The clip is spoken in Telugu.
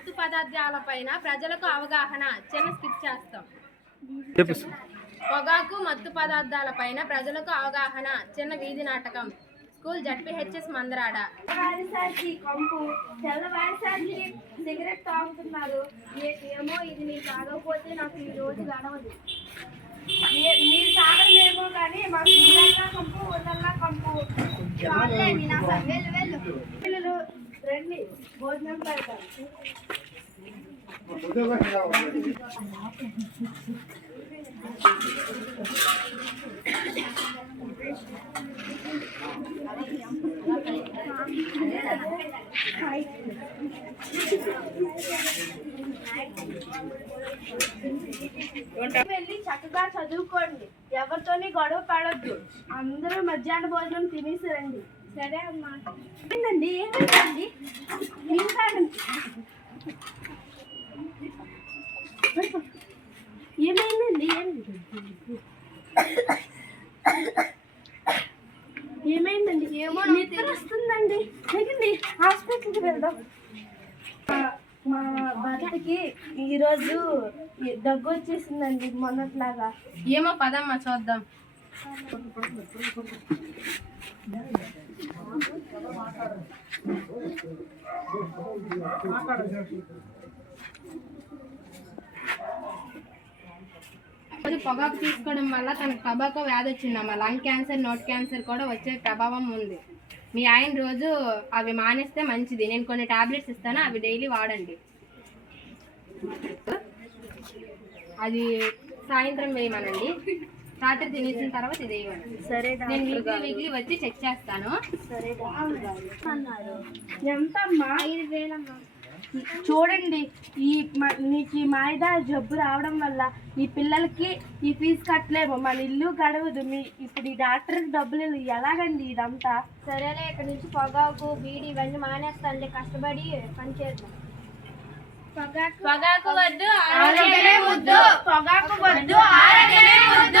మత్తు పదార్థాలపైన ప్రజలకు అవగాహన చిన్న స్కిప్ చేస్తాం. పొగాకు మత్తు పదార్థాలపైన ప్రజలకు అవగాహన చిన్న వీధి నాటకం. School ZPHS Mandarada. తెల్లవారిసారి సిగరెట్ తాగుతున్నారు. ఏమో ఇది నీకు తాగకపోతే నాకు ఈ రోజు గడవదు. మీరు తాగలేమో కానీ మాకు ఇళ్ళల్లా కంపు ఊళ్ళల్లా కంపు. పిల్లలు రండి భోజనం పెడతారు. వెళ్ళి చక్కగా చదువుకోండి, ఎవరితోని గొడవ పడొద్దు. అందరూ మధ్యాహ్న భోజనం తినేసిరండి. సరే అమ్మా. ఏంటండి ఏమైందండి? ఏమైందండి? ఏమైందండి? ఏమో నిద్ర వస్తుందండి. లేకండి హాస్పిటల్కి వెళ్దాం. మా భర్తకి ఈరోజు దగ్గు వచ్చేసిందండి మొన్నట్లాగా. ఏమో పదమ్మా చూద్దాం. పొగాకు తీసుకోవడం వల్ల తనకు టబాకో వ్యాధి వచ్చిందమ్మా. లంగ్ క్యాన్సర్, నోట్ క్యాన్సర్ కూడా వచ్చే ప్రభావం ఉంది. మీ ఆయన రోజు అవి మానేస్తే మంచిది. నేను కొన్ని టాబ్లెట్స్ ఇస్తాను, అవి డైలీ వాడండి. అది సాయంత్రం వేయమనండి, రాత్రి తినేసిన తర్వాత ఇది వేయమనండి. సరే, నేను వీక్లీ వచ్చి చెక్ చేస్తాను. సరే అన్నారు. ఎంతమ్మా? 5,000. చూడండి, నీకు ఈ మాయిదా జబ్బు రావడం వల్ల ఈ పిల్లలకి ఈ ఫీజు కట్టలేము, మన ఇల్లు గడవదు. ఇప్పుడు ఈ డాక్టర్కి డబ్బులు ఎలాగండి ఇదంతా? సరేలే, ఇక్కడ నుంచి పొగాకు బీడి ఇవన్నీ మానేస్తానులే, కష్టపడి పనిచేద్దాం. పొగాకు వద్దు, ఆరోగ్యమే ముద్దు. పొగాకు వద్దు, ఆరోగ్యమే ముద్దు.